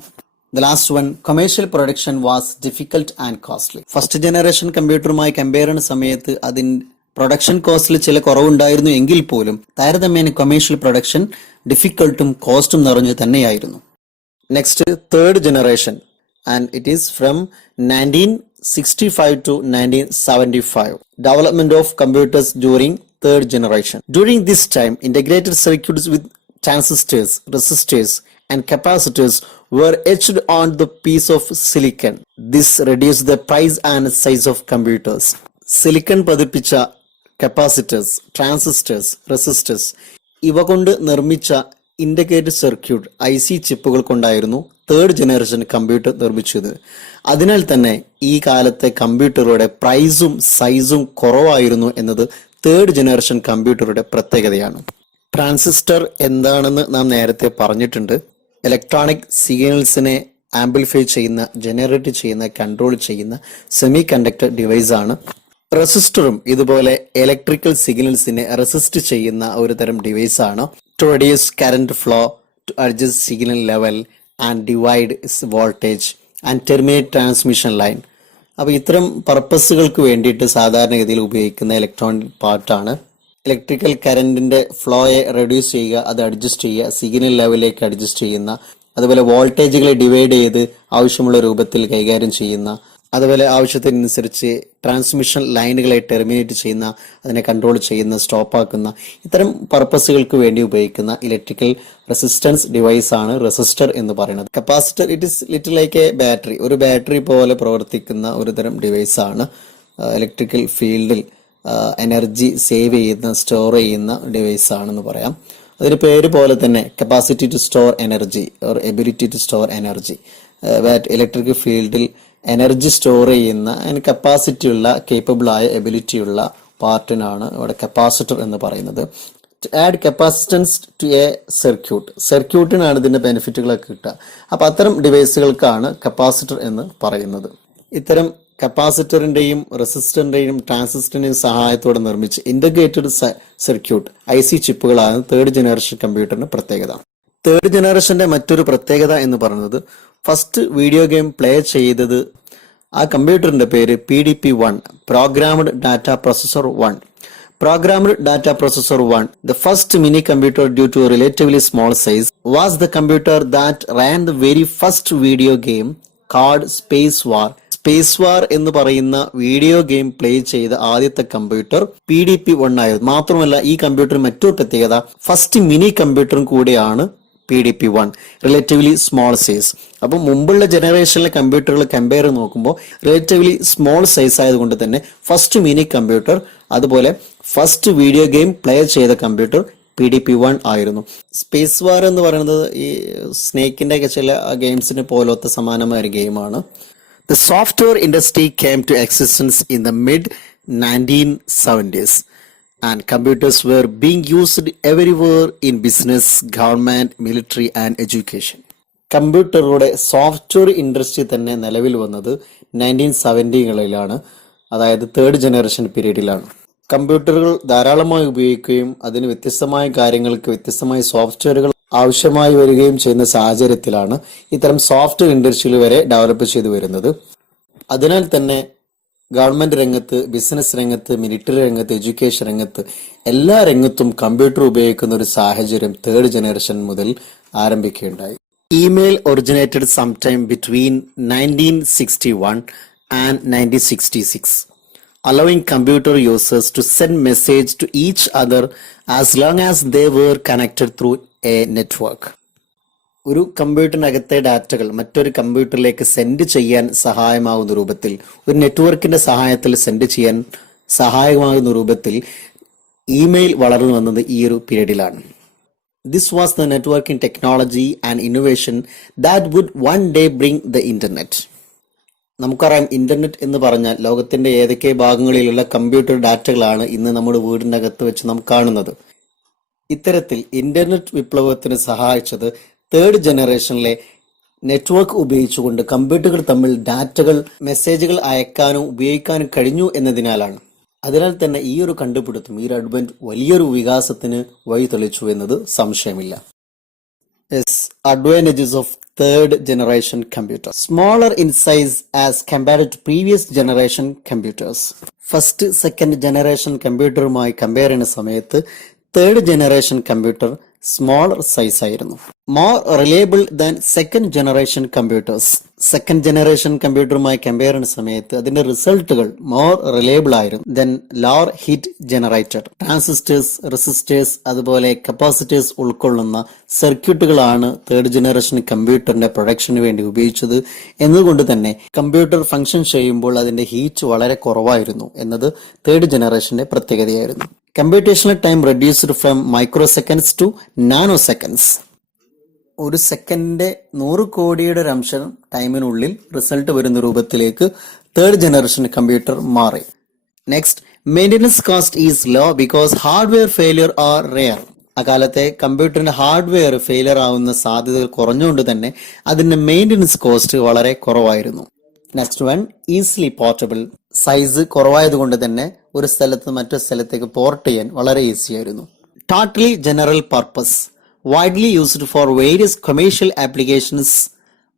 The last one, commercial production was difficult and costly. First generation കമ്പ്യൂട്ടറുമായി കമ്പയർ ചെയ്യുന്ന സമയത്ത് അതിന്റെ പ്രൊഡക്ഷൻ കോസ്റ്റിൽ ചില കുറവുണ്ടായിരുന്നു എങ്കിൽ പോലും താരതമ്യേന കൊമേഴ്ഷ്യൽ പ്രൊഡക്ഷൻ ഡിഫിക്കൽട്ടും കോസ്റ്റും നിറഞ്ഞു തന്നെയായിരുന്നു. Next, third generation, and it is from 1965 to 1975. Development of computers during third generation. During this time, integrated circuits with transistors, resistors, and capacitors were etched on the piece of silicon. This reduced the price and size of computers. Silicon പതിപ്പിച്ച capacitors, transistors, resistors ഇവ കൊണ്ട് നിർമ്മിച്ച integrated circuit IC ചിപ്പുകൾ കൊണ്ടായിരുന്നു third generation computer നിർമ്മിച്ചത്. അതിനാൽ തന്നെ ഈ കാലത്തെ കമ്പ്യൂട്ടറുടെ പ്രൈസും സൈസും കുറവായിരുന്നു എന്നത് തേർഡ് ജനറേഷൻ കമ്പ്യൂട്ടറുടെ പ്രത്യേകതയാണ്. ട്രാൻസിസ്റ്റർ എന്താണെന്ന് നാം നേരത്തെ പറഞ്ഞിട്ടുണ്ട്. ഇലക്ട്രോണിക് സിഗ്നൽസിനെ ആംപ്ലിഫൈ ചെയ്യുന്ന, ജനറേറ്റ് ചെയ്യുന്ന, കൺട്രോൾ ചെയ്യുന്ന സെമി കണ്ടക്ടർ ഡിവൈസ് ആണ്. റെസിസ്റ്ററും ഇതുപോലെ ഇലക്ട്രിക്കൽ സിഗ്നൽസിനെ റെസിസ്റ്റ് ചെയ്യുന്ന ഒരു തരം ഡിവൈസ് ആണ്. To reduce current flow, to adjust signal level and divide voltage and terminate transmission line. അപ്പോൾ ഇത്തരം പർപ്പസുകൾക്ക് വേണ്ടിയിട്ട് സാധാരണഗതിയിൽ ഉപയോഗിക്കുന്ന ഇലക്ട്രോണിക് പാർട്ടാണ്. ഇലക്ട്രിക്കൽ കറന്റിന്റെ ഫ്ലോയെ റെഡ്യൂസ് ചെയ്യുക, അത് അഡ്ജസ്റ്റ് ചെയ്യുക, സിഗ്നൽ ലെവലിലേക്ക് അഡ്ജസ്റ്റ് ചെയ്യുന്ന, അതുപോലെ വോൾട്ടേജുകളെ ഡിവൈഡ് ചെയ്ത് ആവശ്യമുള്ള രൂപത്തിൽ കൈകാര്യം ചെയ്യുന്ന, അതുപോലെ ആവശ്യത്തിനനുസരിച്ച് ട്രാൻസ്മിഷൻ ലൈനുകളെ ടെർമിനേറ്റ് ചെയ്യുന്ന, അതിനെ കൺട്രോൾ ചെയ്യുന്ന, സ്റ്റോപ്പ് ആക്കുന്ന, ഇത്തരം പർപ്പസുകൾക്ക് വേണ്ടി ഉപയോഗിക്കുന്ന ഇലക്ട്രിക്കൽ റെസിസ്റ്റൻസ് ഡിവൈസ് ആണ് റെസിസ്റ്റർ എന്ന് പറയുന്നത്. Capacitor, it is little like a battery, ഒരു ബാറ്ററി പോലെ പ്രവർത്തിക്കുന്ന ഒരു തരം ഡിവൈസ് ആണ്. ഇലക്ട്രിക്കൽ ഫീൽഡിൽ എനർജി സേവ് ചെയ്യുന്ന, സ്റ്റോർ ചെയ്യുന്ന ഡിവൈസ് ആണെന്ന് പറയാം. അതിന് പേര് പോലെ തന്നെ capacity to store energy or ability to store energy. Electric ഫീൽഡിൽ എനർജി സ്റ്റോർ ചെയ്യുന്ന, അതിന് കപ്പാസിറ്റി ഉള്ള, കേപ്പബിൾ ആയ, എബിലിറ്റി ഉള്ള പാർട്ടിനാണ് ഇവിടെ കപ്പാസിറ്റർ എന്ന് പറയുന്നത്. ആഡ് കപ്പാസിറ്റൻസ് ടു എ സർക്യൂട്ടിനാണ് ഇതിന്റെ ബെനിഫിറ്റുകളൊക്കെ കിട്ടുക. അപ്പൊ അത്തരം ഡിവൈസുകൾക്കാണ് കപ്പാസിറ്റർ എന്ന് പറയുന്നത്. ഇത്തരം കപ്പാസിറ്ററിന്റെയും റെസിസ്റ്ററിന്റെയും ട്രാൻസിസ്റ്ററിന്റെയും സഹായത്തോടെ നിർമ്മിച്ച് ഇന്റഗ്രേറ്റഡ് സർക്യൂട്ട് IC ചിപ്പുകളാണ് തേർഡ് ജനറേഷൻ കമ്പ്യൂട്ടറിന്റെ പ്രത്യേകത. തേർഡ് ജനറേഷന്റെ മറ്റൊരു പ്രത്യേകത എന്ന് പറയുന്നത് ഫസ്റ്റ് വീഡിയോ ഗെയിം പ്ലേ ചെയ്തത് ആ കമ്പ്യൂട്ടറിന്റെ പേര് PDP-1, programmed data processor 1. Programmed data processor 1, the first mini computer due to a relatively small size, was the computer that ran the very first video game called Space War. Space War എന്ന് പറയുന്ന video game play ചെയ്ത ആദ്യത്തെ computer PDP-1 ആയിരുന്നു. മാത്രമല്ല ഈ computer മറ്റൊരു പ്രത്യേകത first mini കമ്പ്യൂട്ടറും കൂടെയാണ് PDP-1, റിലേറ്റീവ്ലി സ്മോൾ സൈസ്. അപ്പം മുമ്പുള്ള ജനറേഷനിലെ കമ്പ്യൂട്ടറുകൾ കമ്പയർ നോക്കുമ്പോൾ റിലേറ്റീവ്ലി സ്മോൾ സൈസ് ആയതുകൊണ്ട് തന്നെ ഫസ്റ്റ് മിനി കമ്പ്യൂട്ടർ, അതുപോലെ ഫസ്റ്റ് വീഡിയോ ഗെയിം പ്ലേ ചെയ്ത കമ്പ്യൂട്ടർ PDP-1 ആയിരുന്നു. സ്പേസ് വാർ എന്ന് പറയുന്നത് ഈ സ്നേക്കിന്റെ ഒക്കെ ചില ഗെയിംസിന് പോലത്തെ സമാനമായ ഒരു ഗെയിമാണ്. The software industry came to existence in the mid-1970s. and computers were being used everywhere in business, government, military and education. കമ്പ്യൂട്ടറുടെ സോഫ്റ്റ്വെയർ ഇൻഡസ്ട്രി തന്നെ നിലവിൽ വന്നത് 1970കളിലാണ്, അതായത് തേർഡ് ജനറേഷൻ പീരീഡിലാണ്. കമ്പ്യൂട്ടറുകൾ ധാരാളമായി ഉപയോഗിക്കുകയും അതിന് വ്യത്യസ്തമായ കാര്യങ്ങൾക്ക് വ്യത്യസ്തമായ സോഫ്റ്റ്വെയറുകൾ ആവശ്യമായി വരികയും ചെയ്യുന്ന സാഹചര്യത്തിലാണ് ഇത്തരം സോഫ്റ്റ്വെയർ ഇൻഡസ്ട്രികൾ വരെ ഡെവലപ്പ് ചെയ്തു വരുന്നത്. അതിനാൽ തന്നെ ഗവൺമെന്റ് രംഗത്ത്, ബിസിനസ് രംഗത്ത്, മിലിറ്ററി രംഗത്ത്, എഡ്യൂക്കേഷൻ രംഗത്ത് എല്ലാ രംഗത്തും കമ്പ്യൂട്ടർ ഉപയോഗിക്കുന്ന ഒരു സാഹചര്യം തേർഡ് ജനറേഷൻ മുതൽ ആരംഭിക്കുകയുണ്ടായി. Email originated sometime between 1961 and 1966, allowing computer users to send message to each other as long as they were connected through a network. ഒരു കമ്പ്യൂട്ടറിനകത്തെ ഡാറ്റകൾ മറ്റൊരു കമ്പ്യൂട്ടറിലേക്ക് സെൻഡ് ചെയ്യാൻ സഹായമാകുന്ന രൂപത്തിൽ, ഒരു നെറ്റ്വർക്കിന്റെ സഹായത്തിൽ സെൻഡ് ചെയ്യാൻ സഹായമാകുന്ന രൂപത്തിൽ ഇമെയിൽ വളർന്നു വന്നത് ഈ ഒരു പീരീഡിലാണ്. This was the networking technology and innovation that would one day bring the internet. നമുക്കറിയാം, ഇന്റർനെറ്റ് എന്ന് പറഞ്ഞാൽ ലോകത്തിന്റെ ഏതൊക്കെ ഭാഗങ്ങളിലുള്ള കമ്പ്യൂട്ടർ ഡാറ്റകളാണ് ഇന്ന് നമ്മുടെ വീടിനകത്ത് വെച്ച് നാം കാണുന്നത്. ഇത്തരത്തിൽ ഇന്റർനെറ്റ് വിപ്ലവത്തിന് സഹായിച്ചത് തേർഡ് ജനറേഷനിലെ നെറ്റ്വർക്ക് ഉപയോഗിച്ചുകൊണ്ട് കമ്പ്യൂട്ടറുകൾ തമ്മിൽ ഡാറ്റകൾ, മെസ്സേജുകൾ അയക്കാനും ഉപയോഗിക്കാനും കഴിഞ്ഞു എന്നതിനാലാണ്. അതിനാൽ തന്നെ ഈ ഒരു കണ്ടുപിടുത്തം, ഈ ഒരു അഡ്വന്റ് വലിയൊരു വികാസത്തിന് വഴി തെളിച്ചു എന്നത് സംശയമില്ല. Advantages of third generation computer. Smaller in size as compared to previous generation computers. First, second generation കമ്പ്യൂട്ടറുമായി കമ്പയർ ചെയ്യുന്ന സമയത്ത് third generation computer smaller size ആയിരുന്നു. More reliable than second generation computers. Second generation കമ്പ്യൂട്ടറുമായി compare ചെയ്യുന്ന സമയത്ത് അതിന്റെ റിസൾട്ടുകൾ more reliable ആയിരുന്നു. Then lower heat generated. Transistors, resistors, അതുപോലെ കപ്പാസിറ്റേഴ്സ് ഉൾക്കൊള്ളുന്ന സർക്യൂട്ടുകളാണ് തേർഡ് ജനറേഷൻ കമ്പ്യൂട്ടറിന്റെ പ്രൊഡക്ഷന് വേണ്ടി ഉപയോഗിച്ചത്. എന്നതുകൊണ്ട് തന്നെ കമ്പ്യൂട്ടർ ഫംഗ്ഷൻ ചെയ്യുമ്പോൾ അതിന്റെ ഹീറ്റ് വളരെ കുറവായിരുന്നു എന്നത് തേർഡ് ജനറേഷന്റെ പ്രത്യേകതയായിരുന്നു. Computational time reduced from microseconds to nanoseconds. ഒരു സെക്കൻഡിന്റെ 100 കോടിയുടെ ഒരു അംശം ടൈമിനുള്ളിൽ റിസൾട്ട് വരുന്ന രൂപത്തിലേക്ക് തേർഡ് ജനറേഷൻ കമ്പ്യൂട്ടർ മാറി. Next, maintenance cost is low because hardware failure are rare. അക്കാലത്തെ കമ്പ്യൂട്ടറിന്റെ ഹാർഡ്വെയർ ഫെയിലിയർ ആവുന്ന സാധ്യതകൾ കുറഞ്ഞുകൊണ്ട് തന്നെ അതിന്റെ മെയിൻ്റനൻസ് കോസ്റ്റ് വളരെ കുറവായിരുന്നു. Next one, easily portable. Size കുറവായതുകൊണ്ട് തന്നെ ഒരു സ്ഥലത്ത് മറ്റൊരു സ്ഥലത്തേക്ക് പോർട്ട് ചെയ്യാൻ വളരെ ഈസി ആയിരുന്നു. Totally general purpose, widely used for various commercial applications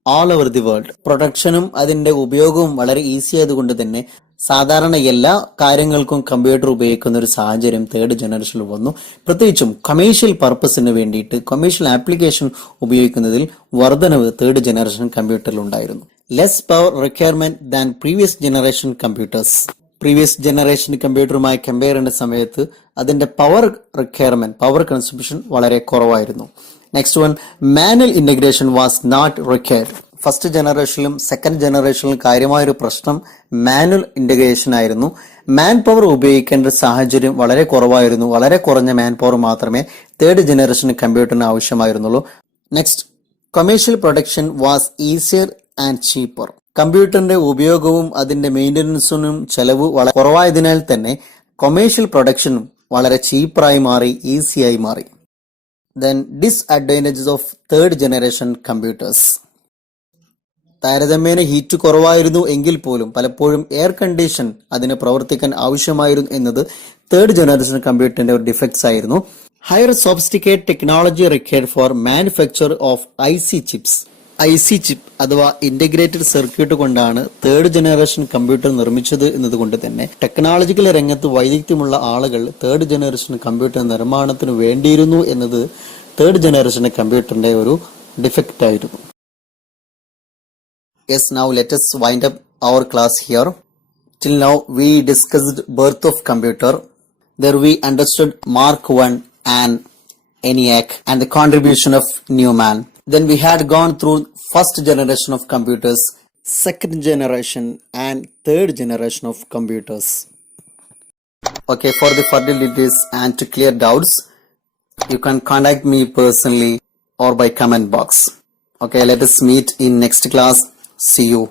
all over the world. പ്രൊഡക്ഷനും അതിന്റെ ഉപയോഗവും വളരെ ഈസി ആയതുകൊണ്ട് തന്നെ സാധാരണ എല്ലാ കാര്യങ്ങൾക്കും കമ്പ്യൂട്ടർ ഉപയോഗിക്കുന്ന ഒരു സാഹചര്യം തേർഡ് ജനറേഷനിൽ വന്നു. പ്രത്യേകിച്ചും കൊമേഴ്ഷ്യൽ പർപ്പസിന് വേണ്ടിയിട്ട് കൊമേഴ്ഷ്യൽ ആപ്ലിക്കേഷൻ ഉപയോഗിക്കുന്നതിൽ വർധനവ് തേർഡ് ജനറേഷൻ കമ്പ്യൂട്ടറിൽ ഉണ്ടായിരുന്നു. Less power requirement than previous generation computers. Previous generation കമ്പ്യൂട്ടറുമായി കമ്പയർ ചെയ്യുന്ന സമയത്ത് അതിന്റെ പവർ റിക്വയർമെന്റ്, പവർ കൺസംപ്ഷൻ വളരെ കുറവായിരുന്നു. Next one, manual integration was not required. First ജനറേഷനിലും സെക്കൻഡ് ജനറേഷനിലും കാര്യമായൊരു പ്രശ്നം മാനുവൽ ഇന്റഗ്രേഷൻ ആയിരുന്നു. മാൻ പവർ ഉപയോഗിക്കേണ്ട സാഹചര്യം വളരെ കുറവായിരുന്നു. വളരെ കുറഞ്ഞ മാൻ പവർ മാത്രമേ തേർഡ് ജനറേഷൻ കമ്പ്യൂട്ടറിന് ആവശ്യമായിരുന്നുള്ളൂ. Next, commercial production was easier and cheaper. കമ്പ്യൂട്ടറിന്റെ ഉപയോഗവും അതിന്റെ മെയിൻ്റനൻസിനും ചെലവ് വളരെ കുറവായതിനാൽ തന്നെ കൊമേഴ്ഷ്യൽ പ്രൊഡക്ഷനും വളരെ ചീപ്പറായി മാറി, ഈസിയായി മാറി. Then disadvantages of third generation computers. താരതമ്യേന ഹീറ്റ് കുറവായിരുന്നു എങ്കിൽ പോലും പലപ്പോഴും എയർ കണ്ടീഷൻ അതിന് പ്രവർത്തിക്കാൻ ആവശ്യമായിരുന്നു എന്നത് തേർഡ് ജനറേഷൻ കമ്പ്യൂട്ടറിന്റെ ഒരു ഡിഫക്ട്സ് ആയിരുന്നു. Higher sophisticate technology required for manufacture of IC chips. IC chip അഥവാ ഇന്റഗ്രേറ്റഡ് സർക്യൂട്ട് കൊണ്ടാണ് തേർഡ് ജനറേഷൻ കമ്പ്യൂട്ടർ നിർമ്മിച്ചത് എന്നതുകൊണ്ട് തന്നെ ടെക്നോളജിക്കൽ രംഗത്ത് വൈദഗ്ധ്യമുള്ള ആളുകൾ തേർഡ് ജനറേഷൻ കമ്പ്യൂട്ടർ നിർമ്മാണത്തിന് വേണ്ടിയിരുന്നു എന്നത് തേർഡ് ജനറേഷൻ കമ്പ്യൂട്ടറിന്റെ ഒരു ഡിഫക്റ്റ് ആയിരുന്നു. Yes, now let us wind up our class here. Till now we discussed birth of computer. There we understood Mark I and ENIAC and the contribution of Newman. Then we had gone through first generation of computers, second generation and third generation of computers. Okay, for the further details and to clear doubts, you can contact me personally or by comment box. Okay, let us meet in next class. See you.